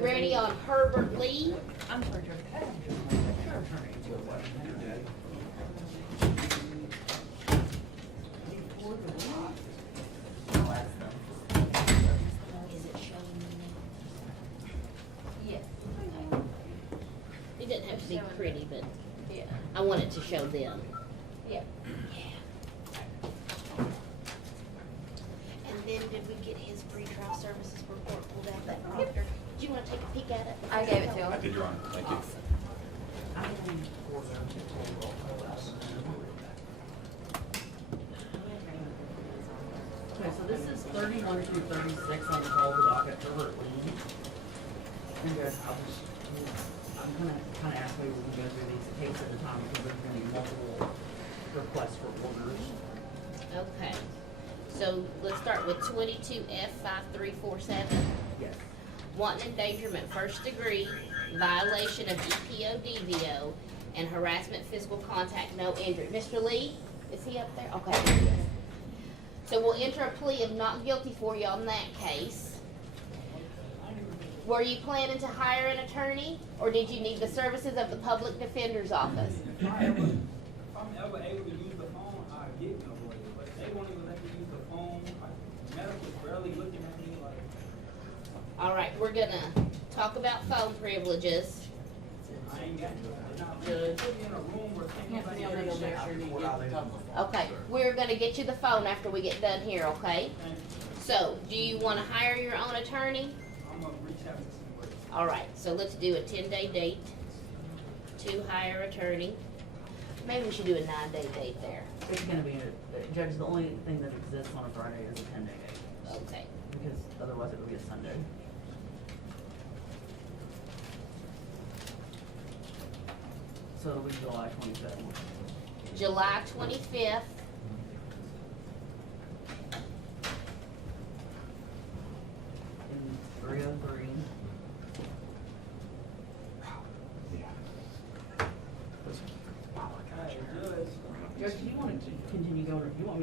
ready on Herbert Lee? I'm sorry, Judge. I have just one attorney to a question. I'll ask them. Is it showing me Yes. now? It doesn't have to be pretty, but Yeah. I want it to show them. Yeah. And then did we get his pretrial services report pulled out that prompter? Do you want to take a peek at it? I gave it to him. I did, Your Honor. Thank you. Awesome. Okay, so this is 31 through 36 on the call to docket, Herbert Lee. And Judge, I'm gonna ask maybe we can go through these case at a time because there's gonna be multiple requests for orders. Okay. So let's start with 22F5347. Yes. Wanton endangerment, first degree, violation of EPO, DVO, and harassment, physical contact, no injury. Mr. Lee, is he up there? Okay. So we'll enter a plea of not guilty for you on that case. Were you planning to hire an attorney, or did you need the services of the public defender's office? If I'm ever able to use the phone, I get no lawyer. But if they won't even let me use the phone, medical's barely looking at me like. All right, we're gonna talk about phone privileges. I ain't got no. Good. Put me in a room where can't nobody ever check. Okay, we're gonna get you the phone after we get done here, okay? So, do you wanna hire your own attorney? I'm gonna reach out to somebody. All right, so let's do a 10-day date to hire attorney. Maybe we should do a 9-day date there. It's gonna be, Judge, the only thing that exists on a Friday is a 10-day date. Okay. Because otherwise it would be a Sunday. So it'll be July 25th. July 25th. In 303. Hey, Judge. Judge, do you want to continue going, or do you want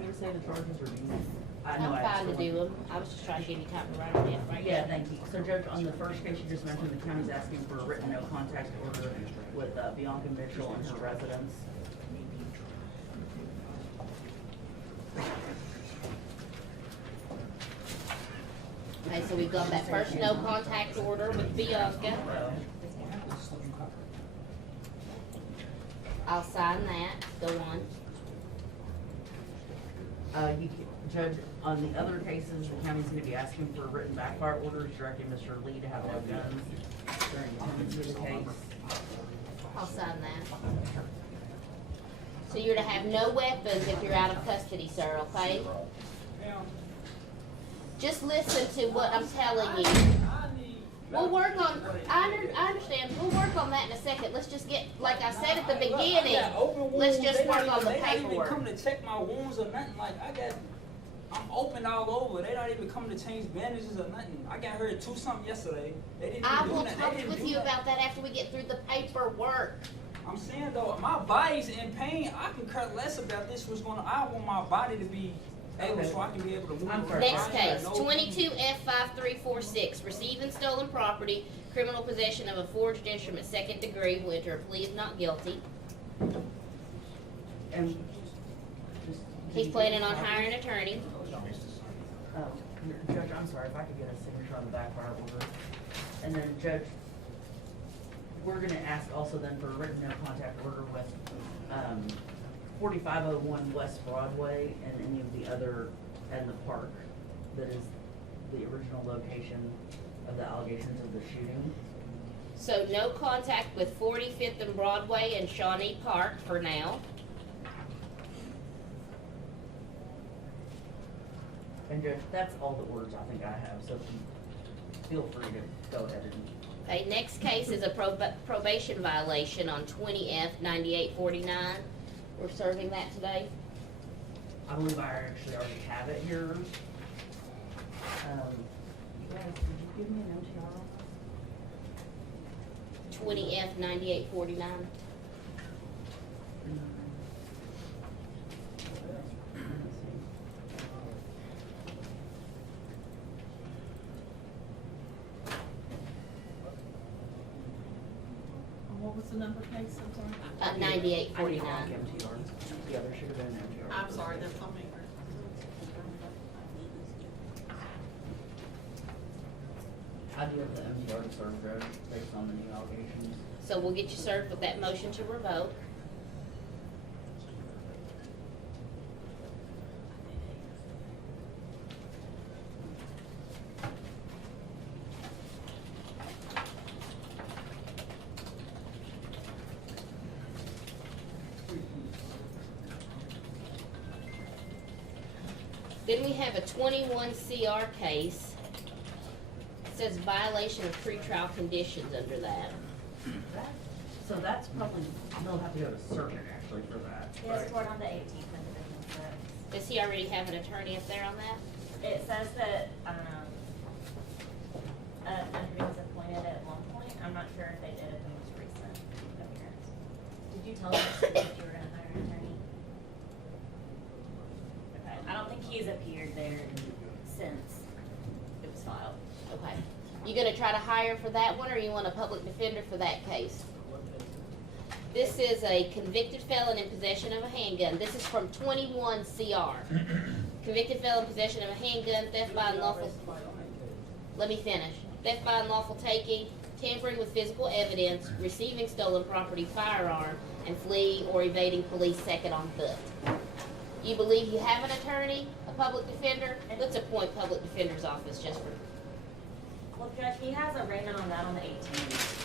me to say the charges, or do you want? I know I'm I fine to actually do them. I was just trying to give you time to write them down right Yeah, now. thank you. So Judge, on the first case you just mentioned, the county's asking for a written no contact order with Bianca Mitchell and her residence. Okay, so we've got that first no contact order with Bianca. I'll sign that. Go on. Judge, on the other cases, the county's gonna be asking for written backfire orders directing Mr. Lee to have no guns during the pendency of the case. I'll sign that. So you're to have no weapons if you're out of custody, sir, okay? Now, Just listen to what I'm telling you. I need. We'll work on, I understand, we'll work on that in a second. Let's just get, like I said at the beginning, let's just work on the They not even paperwork. coming to check my wounds or nothing. Like I'm open all over. They not even coming to change bandages or nothing. I got hurt 2-something yesterday. They didn't I even do will nothing. They talk didn't with do you nothing. about that after we get through the paperwork. I'm saying though, my body's in pain. I can care less about this. What's going on? I want my body to be able, so I can be able to move. I'm around. sorry. Next I ain't case, got no- 22F5346, receiving stolen property, criminal possession of a forged instrument, second degree, will enter a plea of not guilty. And just. He's planning on hiring an attorney. Judge, I'm sorry, if I could get a signature on the backfire order. And then Judge, we're gonna ask also then for a written no contact order with, 4501 West Broadway and any of the other, and the park that is the original location of the allegations of the shooting. So no contact with 45th and Broadway and Shawnee Park for now. And Judge, that's all the orders I think I have, so feel free to go ahead and. Okay, next case is a probation violation on 20F9849. We're serving that today. I believe I actually already have it here. You guys, did you give me an MTR? 20F9849. What was the number case, I'm sorry? 9849. MTR. Yeah, there should have been an MTR. I'm sorry, that's on me. I do have the MTR to serve, Judge, based on the new allegations. So we'll get you served with that motion to revoke. Then we have a 21 CR case. It says violation of pretrial conditions under that. So that's probably, they'll have to go to circuit actually for that. Yes, court on the 18th of Division 6. Does he already have an attorney up there on that? It says that, an attorney was appointed at one point. I'm not sure if they did at the most recent appearance. Did you tell us that you were gonna hire an attorney? Okay, I don't think he's appeared there since it was filed. Okay. You gonna try to hire for that one, or you want a public defender for that case? This is a convicted felon in possession of a handgun. This is from 21 CR. Convicted felon in possession of a handgun, theft by unlawful. Let me finish. Theft by unlawful taking, tampering with physical evidence, receiving stolen property, firearm, and fleeing or evading police second on foot. You believe you have an attorney, a public defender? Let's appoint public defender's office just for. Well, Judge, he has arraignment on that on the 18th.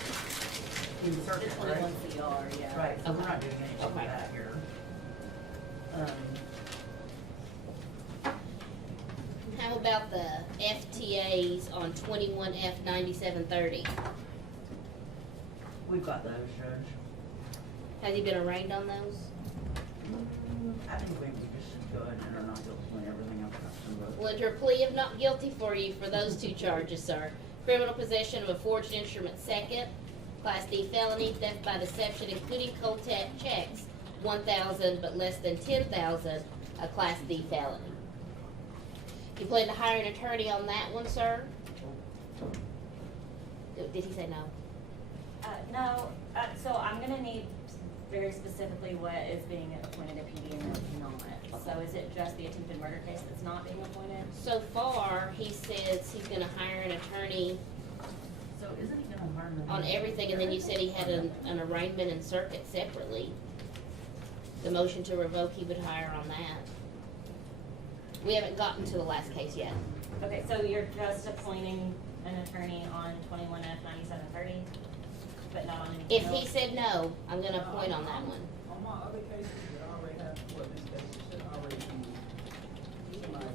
In The circuit, 21 right? CR, yeah. Right, so we're not doing anything with Okay. that here. How about the FTAs on 21F 9730? We've got those, Judge. Has he been arraigned on those? I think maybe we just should go ahead and enter not guilty when everything else comes from both. We'll enter a plea of not guilty for you for those two charges, sir. Criminal possession of a forged instrument second, Class D felony, theft by deception, including cold checks, 1,000 but less than 10,000, a Class D felony. You plan to hire an attorney on that one, sir? Did he say no? No, so I'm gonna need very specifically what is being appointed a PD and what's not. So is it just the attempted murder case that's not being appointed? So far, he says he's gonna hire an attorney So isn't he gonna harm them? on everything, and then you said he had an arraignment in circuit separately. The motion to revoke, he would hire on that. We haven't gotten to the last case yet. Okay, so you're just appointing an attorney on 21F 9730, but not on anything If else? he said no, I'm gonna appoint on that one. On my other cases that I already have, well, this case, it should already be, somebody on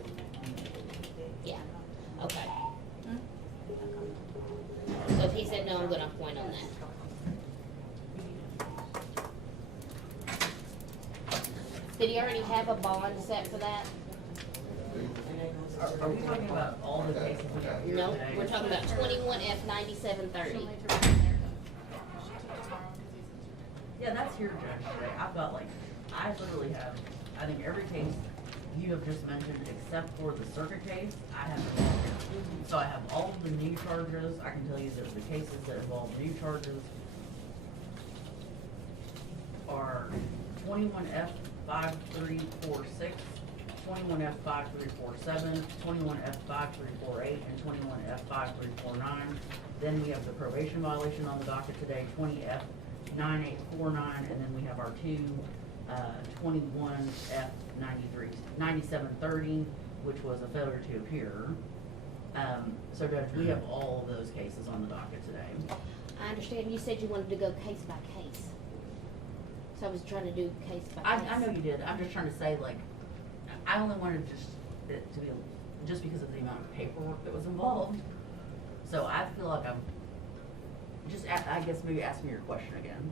the Yeah, okay. So if he said no, I'm gonna appoint on that. Did he already have a bond set for that? Are we talking about all the cases we have here No, today? we're talking about 21F 9730. Yeah, that's your judge today. I've got like, I literally have, I think every case you have just mentioned, except for the circuit case, I have it all here. So I have all of the new charges. I can tell you that the cases that involve new charges are 21F 5346, 21F 5347, 21F 5348, and 21F 5349. Then we have the probation violation on the docket today, 20F 9849, and then we have our two 21F 9730, which was a failure to appear. So Judge, we have all of those cases on the docket today. I understand you said you wanted to go case by case. So I was trying to do case by case. I know you did. I'm just trying to say, like, I only wanted just it to be, just because of the amount of paperwork that was involved. So I feel like I'm, just, I guess maybe ask me your question again.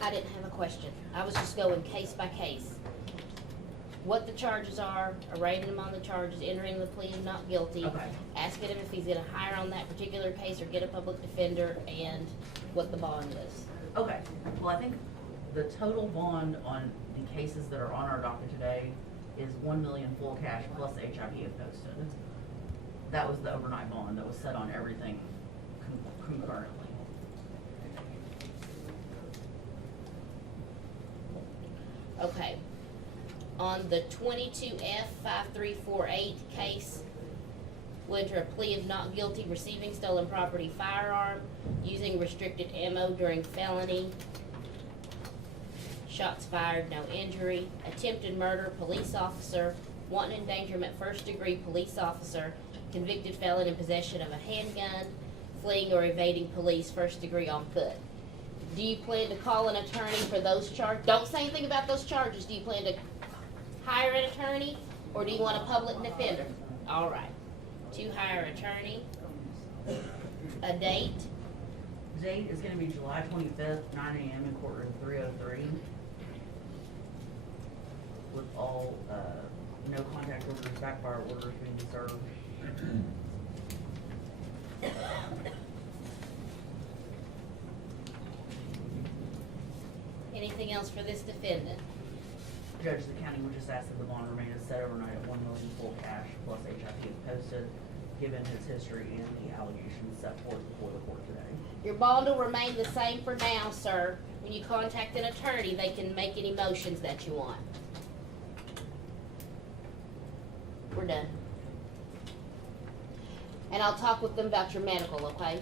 I didn't have a question. I was just going case by case. What the charges are, arraigning him on the charges, entering the plea of not guilty. Okay. Asking him if he's gonna hire on that particular case or get a public defender, and what the bond is. Okay, well, I think the total bond on the cases that are on our docket today is 1 million full cash plus HIP if posted. That was the overnight bond that was set on everything concurrently. on the 22F5348 case, will enter a plea of not guilty receiving stolen property firearm, using restricted ammo during felony, shots fired, no injury, attempted murder, police officer, wanton endangerment, first degree police officer, convicted felon in possession of a handgun, fleeing or evading police, first degree on foot. Do you plan to call an attorney for those charges? Don't say anything about those charges. Do you plan to hire an attorney, or do you want a public defender? All right. To hire an attorney. A date. Date is gonna be July 25th, 9 a.m. in courtroom 303. With all, no contact orders, backfire orders being served. Anything else for this defendant? Judge, the county would just ask that the bond remain as set overnight at $1 million full cash plus HIP if posted, given his history and the allegations set forth before the court today. Your bond will remain the same for now, sir. When you contact an attorney, they can make any motions that you want. We're done. And I'll talk with them about your medical, okay?